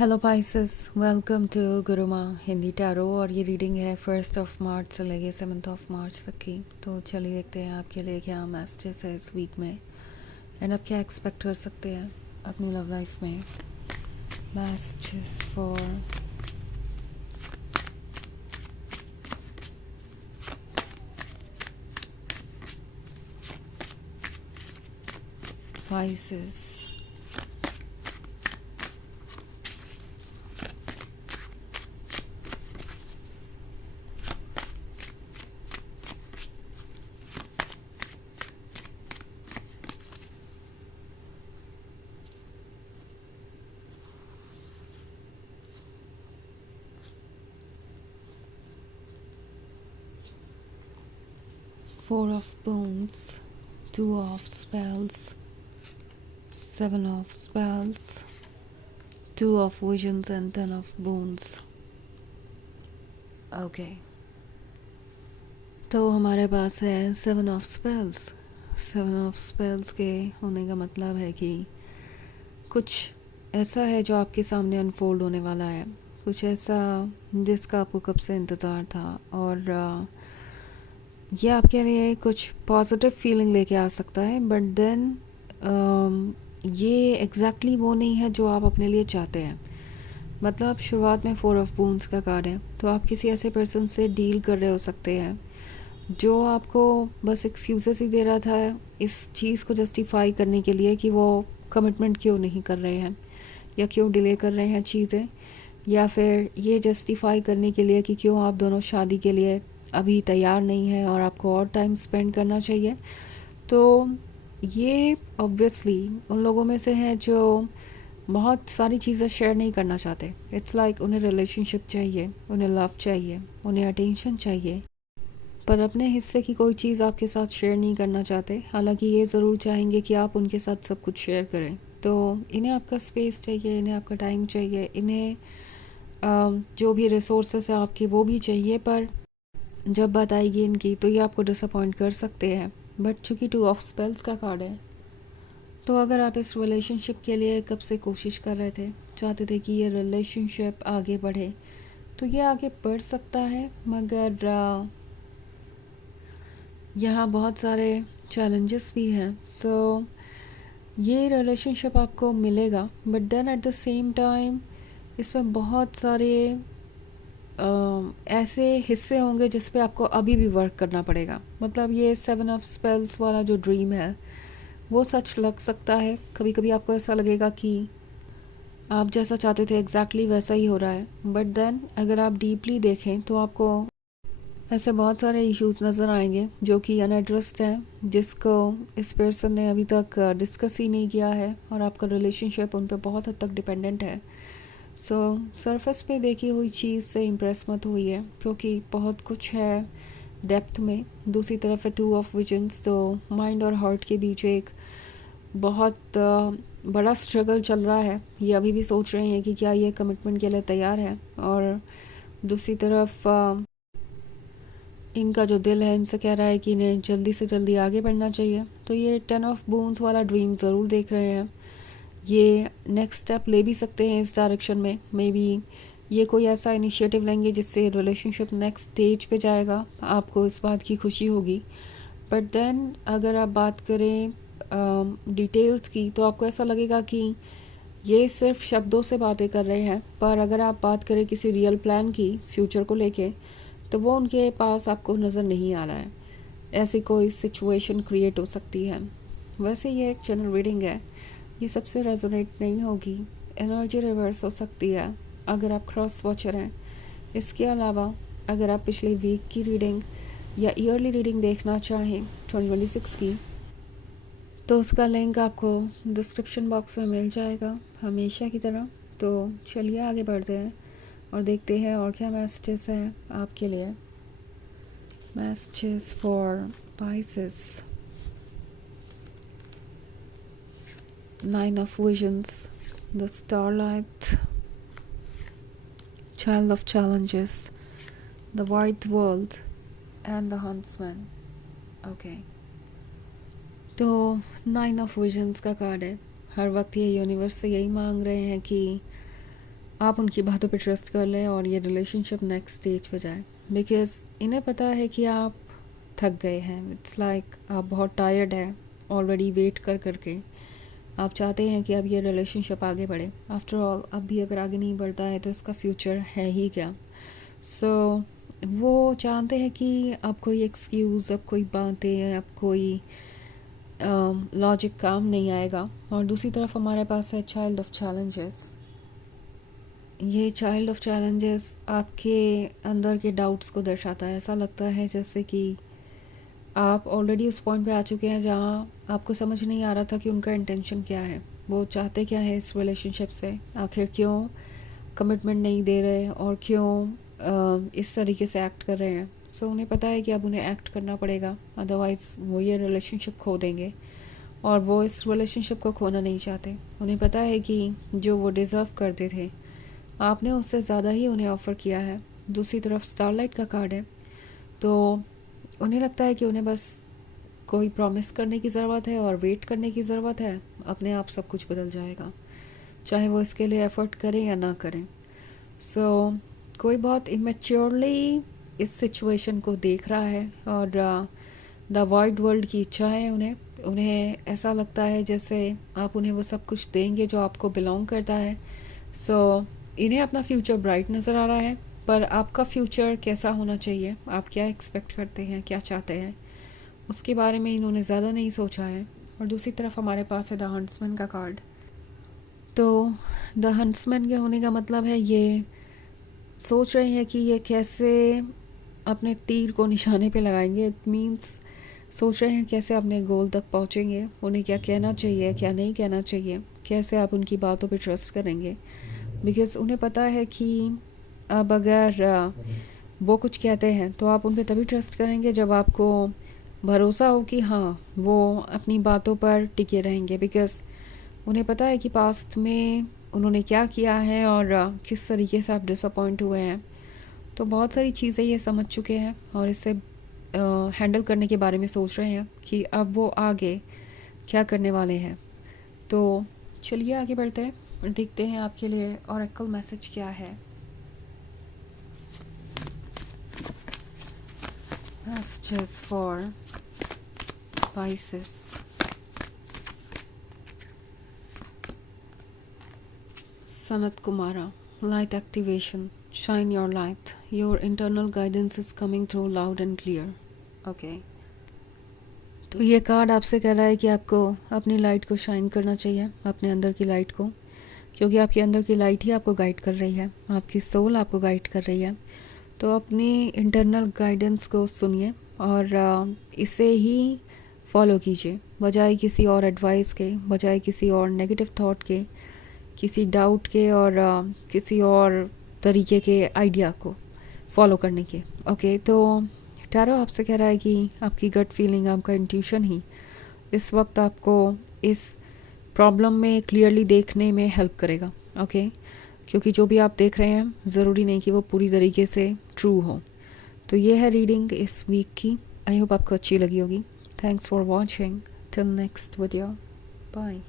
Hello Pisces, welcome to Guruma Hindi tarot. और ये reading है 1 मार्च से लेके 7 मार्च तक की। तो चलिए देखते हैं आपके लिए क्या मैसेजेस है इस वीक में एंड आप क्या एक्सपेक्ट कर सकते हैं अपनी लव लाइफ में। Messages for Pisces. 4 of Wands, 2 of Spells, 7 of Spells, 2 of Visions and 10 of Boons। Okay, तो हमारे पास है 7 of Spells। 7 of Spells के होने का मतलब है कि कुछ ऐसा है जो आपके सामने अनफोल्ड होने वाला है, कुछ ऐसा जिसका आपको कब से इंतज़ार था। और ये आपके लिए कुछ पॉजिटिव फीलिंग लेके आ सकता है, बट देन ये एग्जैक्टली वो नहीं है जो आप अपने लिए चाहते हैं। मतलब शुरुआत में 4 of Wands का कार्ड है, तो आप किसी ऐसे पर्सन से डील कर रहे हो सकते हैं जो आपको बस एक्सक्यूज़ेस ही दे रहा था इस चीज़ को जस्टिफाई करने के लिए कि वो कमिटमेंट क्यों नहीं कर रहे हैं या क्यों डिले कर रहे हैं चीज़ें, या फिर ये जस्टिफाई करने के लिए कि क्यों आप दोनों शादी के लिए अभी तैयार नहीं हैं और आपको और टाइम स्पेंड करना चाहिए। तो ये ऑब्वियसली उन लोगों में से हैं जो बहुत सारी चीज़ें शेयर नहीं करना चाहते। इट्स लाइक उन्हें रिलेशनशिप चाहिए, उन्हें लव चाहिए, उन्हें अटेंशन चाहिए, पर अपने हिस्से की कोई चीज़ आपके साथ शेयर नहीं करना चाहते। हालांकि ये ज़रूर चाहेंगे कि आप उनके साथ सब कुछ शेयर करें। तो इन्हें आपका स्पेस चाहिए, इन्हें आपका टाइम चाहिए, इन्हें जो भी रिसोर्सेस है आपके वो भी चाहिए। पर जब बात आएगी इनकी तो ये आपको डिसअपॉइंट कर सकते हैं। बट चूँकि 2 of Spells का कार्ड है, तो अगर आप इस रिलेशनशिप के लिए कब से कोशिश कर रहे थे, चाहते थे कि ये रिलेशनशिप आगे बढ़े, तो ये आगे बढ़ सकता है। मगर यहाँ बहुत सारे चैलेंजेस भी हैं। सो ये रिलेशनशिप आपको मिलेगा, but then at the same time इसमें बहुत सारे ऐसे हिस्से होंगे जिस पे आपको अभी भी वर्क करना पड़ेगा। मतलब ये 7 of Spells वाला जो ड्रीम है वो सच लग सकता है। कभी कभी आपको ऐसा लगेगा कि आप जैसा चाहते थे एग्जैक्टली वैसा ही हो रहा है, बट देन अगर आप डीपली देखें तो आपको ऐसे बहुत सारे इश्यूज नज़र आएंगे जो कि अनएड्रेस्ड हैं, जिसको इस पर्सन ने अभी तक डिस्कस ही नहीं किया है और आपका रिलेशनशिप उन पर बहुत हद तक डिपेंडेंट है। सो सरफेस पे देखी हुई चीज़ से इम्प्रेस मत हुई है, क्योंकि बहुत कुछ है डेप्थ में। दूसरी तरफ है 2 of Visions, तो माइंड और हार्ट के बीच एक बहुत बड़ा स्ट्रगल चल रहा है। ये अभी भी सोच रहे हैं कि क्या ये कमिटमेंट के लिए तैयार है, और दूसरी तरफ इनका जो दिल है इनसे कह रहा है कि इन्हें जल्दी से जल्दी आगे बढ़ना चाहिए। तो ये 10 of Wands वाला ड्रीम ज़रूर देख रहे हैं। ये नेक्स्ट स्टेप ले भी सकते हैं इस डायरेक्शन में। मे बी ये कोई ऐसा इनिशिएटिव लेंगे जिससे रिलेशनशिप नेक्स्ट स्टेज पे जाएगा, आपको इस बात की खुशी होगी। बट देन अगर आप बात करें डिटेल्स की, तो आपको ऐसा लगेगा कि ये सिर्फ शब्दों से बातें कर रहे हैं, पर अगर आप बात करें किसी रियल प्लान की फ्यूचर को लेके, तो वो उनके पास आपको नज़र नहीं आ रहा है। ऐसी कोई सिचुएशन क्रिएट हो सकती है। वैसे ये एक जनरल रीडिंग है, ये सबसे रेजोनेट नहीं होगी। एनर्जी रिवर्स हो सकती है अगर आप क्रॉस वॉचर हैं। इसके अलावा अगर आप पिछले वीक की रीडिंग या ईयरली रीडिंग देखना चाहें 2026 की, तो उसका लिंक आपको डिस्क्रिप्शन बॉक्स में मिल जाएगा हमेशा की तरह। तो चलिए आगे बढ़ते हैं और देखते हैं और क्या मैसेजेस हैं आपके लिए। Messages for Pisces. 9 of Visions, the Starlight, Child of Challenges, the White World and the Huntsman। Okay, तो 9 of Visions का कार्ड है। हर वक्त ये यूनिवर्स से यही मांग रहे हैं कि आप उनकी बातों पे ट्रस्ट कर लें और ये रिलेशनशिप नेक्स्ट स्टेज पे जाए, बिकॉज़ इन्हें पता है कि आप थक गए हैं। इट्स लाइक आप बहुत टायर्ड है ऑलरेडी वेट कर करके। आप चाहते हैं कि अब ये रिलेशनशिप आगे बढ़े। आफ्टर ऑल अब भी अगर आगे नहीं बढ़ता है तो इसका फ्यूचर है ही क्या। सो वो जानते हैं कि अब कोई एक्सक्यूज़, अब कोई बातें, अब कोई लॉजिक काम नहीं आएगा। और दूसरी तरफ हमारे पास है चाइल्ड ऑफ चैलेंजेस। ये चाइल्ड ऑफ चैलेंजेस आपके अंदर के डाउट्स को दर्शाता है। ऐसा लगता है जैसे कि आप ऑलरेडी उस पॉइंट पे आ चुके हैं जहाँ आपको समझ नहीं आ रहा था कि उनका इंटेंशन क्या है, वो चाहते क्या है इस रिलेशनशिप से, आखिर क्यों कमिटमेंट नहीं दे रहे और क्यों इस तरीके से एक्ट कर रहे हैं। सो उन्हें पता है कि अब उन्हें एक्ट करना पड़ेगा, अदरवाइज़ वो ये रिलेशनशिप खो देंगे और वो इस रिलेशनशिप को खोना नहीं चाहते। उन्हें पता है कि जो वो डिज़र्व करते थे आपने उससे ज़्यादा ही उन्हें ऑफ़र किया है। दूसरी तरफ स्टारलाइट का कार्ड है, तो उन्हें लगता है कि उन्हें बस कोई प्रॉमिस करने की ज़रूरत है और वेट करने की ज़रूरत है, अपने आप सब कुछ बदल जाएगा, चाहे वो इसके लिए एफ़र्ट करें या ना करें। सो कोई बहुत इमेच्योरली इस सिचुएशन को देख रहा है और द वाइड वर्ल्ड की इच्छा है उन्हें। उन्हें ऐसा लगता है जैसे आप उन्हें वो सब कुछ देंगे जो आपको बिलोंग करता है। सो इन्हें अपना फ्यूचर ब्राइट नज़र आ रहा है, पर आपका फ्यूचर कैसा होना चाहिए, आप क्या एक्सपेक्ट करते हैं, क्या चाहते हैं, उसके बारे में इन्होंने ज़्यादा नहीं सोचा है। और दूसरी तरफ हमारे पास है द हंट्समैन का कार्ड। तो द हंट्समैन के होने का मतलब है ये सोच रहे हैं कि ये कैसे अपने तीर को निशाने पे लगाएंगे। इट मीन्स सोच रहे हैं कैसे अपने गोल तक पहुंचेंगे, उन्हें क्या कहना चाहिए, क्या नहीं कहना चाहिए, कैसे आप उनकी बातों पे ट्रस्ट करेंगे। बिकॉज़ उन्हें पता है कि अब अगर वो कुछ कहते हैं तो आप उन पे तभी ट्रस्ट करेंगे जब आपको भरोसा हो कि हाँ वो अपनी बातों पर टिके रहेंगे। बिकॉज़ उन्हें पता है कि पास्ट में उन्होंने क्या किया है और किस तरीके से आप डिसअपॉइंट हुए हैं। तो बहुत सारी चीज़ें ये समझ चुके हैं और इससे हैंडल करने के बारे में सोच रहे हैं कि अब वो आगे क्या करने वाले हैं। तो चलिए आगे बढ़ते हैं और देखते हैं आपके लिए ऑरेकल मैसेज क्या है। Messages for Pisces. Sanat Kumara, light activation, shine your light. Your internal guidance is coming through loud and clear. Okay. तो ये कार्ड आपसे कह रहा है कि आपको अपनी लाइट को शाइन करना चाहिए, अपने अंदर की लाइट को, क्योंकि आपके अंदर की लाइट ही आपको गाइड कर रही है, आपकी सोल आपको गाइड कर रही है। तो अपनी इंटरनल गाइडेंस को सुनिए और इसे ही फॉलो कीजिए, बजाय किसी और एडवाइस के, बजाय किसी और नेगेटिव थॉट के, किसी डाउट के और किसी और तरीके के आइडिया को फॉलो करने के। ओके, तो टैरो आपसे कह रहा है कि आपकी गट फीलिंग, आपका इंट्यूशन ही इस वक्त आपको इस प्रॉब्लम में क्लियरली देखने में हेल्प करेगा। ओके, क्योंकि जो भी आप देख रहे हैं ज़रूरी नहीं कि वो पूरी तरीके से ट्रू हो। तो ये है रीडिंग इस वीक की। आई होप आपको अच्छी लगी होगी। Thanks for watching. Till next video, bye.